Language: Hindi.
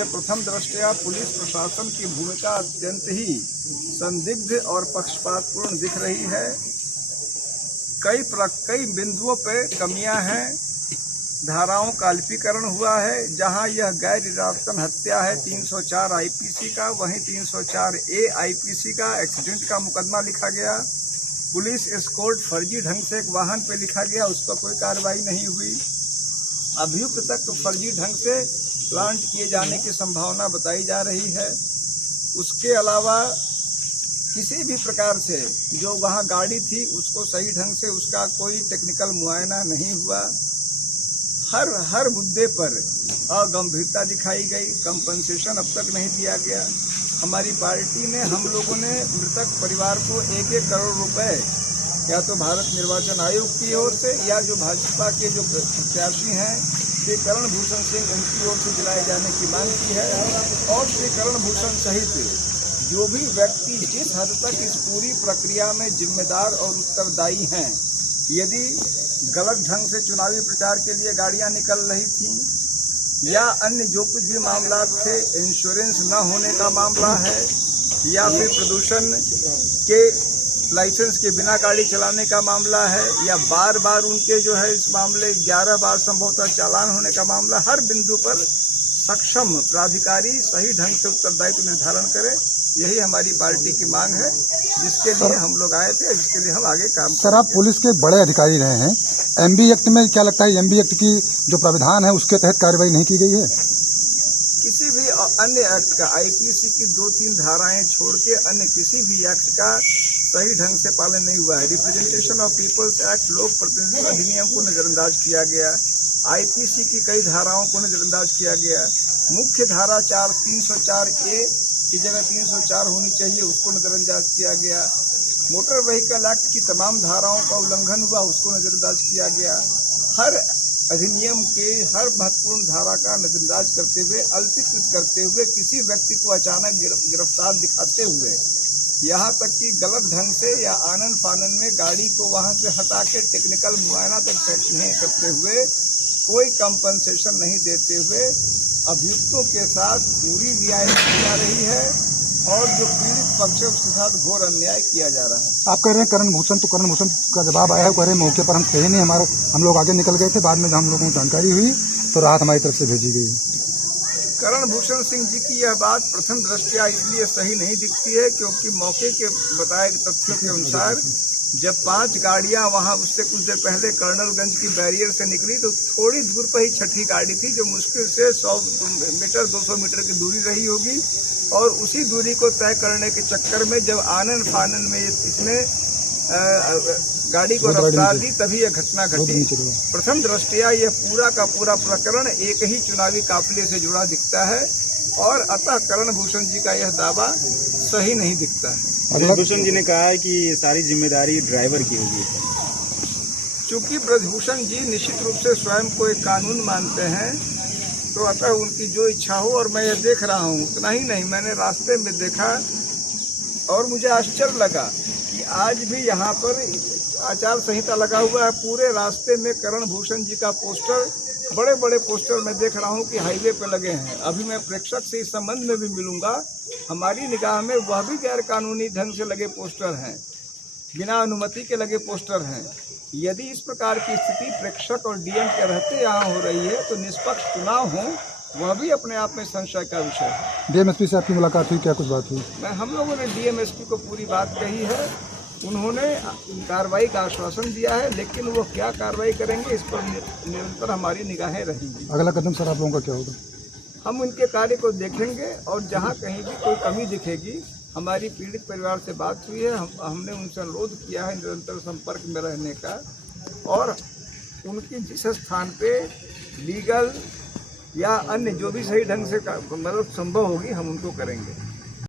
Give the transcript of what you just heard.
प्रथम दृष्टया पुलिस प्रशासन की भूमिका अत्यंत ही संदिग्ध और पक्षपातपूर्ण दिख रही है। कई बिंदुओं पर कमियां हैं। धाराओं का अल्पीकरण हुआ है। जहां यह गैर इरादतन हत्या है 304 आईपीसी का, वहीं 304A आईपीसी का एक्सीडेंट का मुकदमा लिखा गया। पुलिस एस्कॉर्ट फर्जी ढंग से एक वाहन पे लिखा गया, उस पर कोई कार्रवाई नहीं हुई। अभियुक्त तक तो फर्जी ढंग से प्लांट किए जाने की संभावना बताई जा रही है। उसके अलावा किसी भी प्रकार से जो वहाँ गाड़ी थी उसको सही ढंग से उसका कोई टेक्निकल मुआयना नहीं हुआ। हर मुद्दे पर अगंभीरता दिखाई गई। कंपनसेशन अब तक नहीं दिया गया। हमारी पार्टी ने, हम लोगों ने मृतक परिवार को 1-1 करोड़ रुपए या तो भारत निर्वाचन आयोग की ओर से या जो भाजपा के जो प्रत्याशी हैं श्री करण भूषण सिंह, उनकी ओर से दिलाए जाने की मांग की है। और श्री करण भूषण सहित जो भी व्यक्ति जिस हद तक इस पूरी प्रक्रिया में जिम्मेदार और उत्तरदायी हैं, यदि गलत ढंग से चुनावी प्रचार के लिए गाड़ियां निकल रही थी या अन्य जो कुछ भी मामला थे, इंश्योरेंस न होने का मामला है या फिर प्रदूषण के लाइसेंस के बिना गाड़ी चलाने का मामला है या बार बार उनके जो है इस मामले 11 बार संभवतः चालान होने का मामला, हर बिंदु पर सक्षम प्राधिकारी सही ढंग से उत्तरदायित्व निर्धारण करे। यही हमारी पार्टी की मांग है, जिसके लिए हम लोग आए थे, जिसके लिए हम आगे काम सर, आप पुलिस के एक बड़े अधिकारी रहे हैं। एमबी एक्ट में क्या लगता है, एमबी एक्ट की जो प्राविधान है उसके तहत कार्रवाई नहीं की गई है? किसी भी अन्य एक्ट का, आईपीसी की 2-3 धाराएं छोड़ के अन्य किसी भी एक्ट का सही ढंग से पालन नहीं हुआ है। रिप्रेजेंटेशन ऑफ पीपल्स एक्ट, लोक प्रतिनिधित्व अधिनियम को नजरअंदाज किया गया। आईपीसी की कई धाराओं को नजरअंदाज किया गया। मुख्य धारा 304A की जगह 304 होनी चाहिए, उसको नजरअंदाज किया गया। मोटर व्हीकल एक्ट की तमाम धाराओं का उल्लंघन हुआ, उसको नजरअंदाज किया गया। हर अधिनियम के हर महत्वपूर्ण धारा का नजरअंदाज करते हुए, अल्पीकृत करते हुए, किसी व्यक्ति को अचानक गिरफ्तार दिखाते हुए, यहाँ तक कि गलत ढंग से या आनन फानन में गाड़ी को वहाँ से हटा के टेक्निकल मुआयना तक सेट नहीं करते हुए, कोई कंपनसेशन नहीं देते हुए अभियुक्तों के साथ पूरी रियायत की जा रही है और जो पीड़ित पक्ष है उसके साथ घोर अन्याय किया जा रहा है। आप कह रहे हैं करण भूषण, तो करण भूषण का जवाब आया है, कह रहे हैं मौके पर हम थे ही नहीं, हम लोग आगे निकल गए थे। बाद में हम लोगों को जानकारी हुई तो राहत हमारी तरफ से भेजी गई। करण भूषण सिंह जी की यह बात प्रथम दृष्टया इसलिए सही नहीं दिखती है क्योंकि मौके के बताए तथ्यों के अनुसार जब 5 गाड़ियां वहां उससे कुछ देर पहले कर्नलगंज की बैरियर से निकली तो थोड़ी दूर पर ही छठी गाड़ी थी, जो मुश्किल से 100 मीटर 200 मीटर की दूरी रही होगी। और उसी दूरी को तय करने के चक्कर में जब आनन फानन में इसने गाड़ी को रफ्तार दी, तभी यह घटना घटी। प्रथम दृष्टया यह पूरा का पूरा प्रकरण एक ही चुनावी काफिले से जुड़ा दिखता है और अतः करण भूषण जी का यह दावा सही नहीं दिखता है। ब्रजभूषण जी ने कहा है कि सारी जिम्मेदारी ड्राइवर की होगी। चूंकि ब्रजभूषण जी निश्चित रूप से स्वयं को एक कानून मानते हैं, तो अतः उनकी जो इच्छा हो, और मैं यह देख रहा हूँ, उतना ही नहीं, मैंने रास्ते में देखा और मुझे आश्चर्य लगा कि आज भी यहाँ पर आचार संहिता लगा हुआ है। पूरे रास्ते में करण भूषण जी का पोस्टर, बड़े बड़े पोस्टर मैं देख रहा हूँ कि हाईवे पे लगे हैं। अभी मैं प्रेक्षक से इस संबंध में भी मिलूंगा। हमारी निगाह में वह भी गैर कानूनी ढंग से लगे पोस्टर हैं, बिना अनुमति के लगे पोस्टर हैं। यदि इस प्रकार की स्थिति प्रेक्षक और डीएम के रहते यहाँ हो रही है तो निष्पक्ष चुनाव हो, वह भी अपने आप में संशय का विषय है। डीएमएसपी से आपकी मुलाकात हुई, क्या कुछ बात हुई? हम लोगों ने डीएमएसपी को पूरी बात कही है। उन्होंने कार्रवाई का आश्वासन दिया है, लेकिन वो क्या कार्रवाई करेंगे इस पर निरंतर हमारी निगाहें रहेंगी। अगला कदम सर आप लोगों का क्या होगा? हम उनके कार्य को देखेंगे और जहां कहीं भी कोई कमी दिखेगी, हमारी पीड़ित परिवार से बात हुई है, हमने उनसे अनुरोध किया है निरंतर संपर्क में रहने का, और उनकी जिस स्थान पे लीगल या अन्य जो भी सही ढंग से मदद संभव होगी हम उनको करेंगे।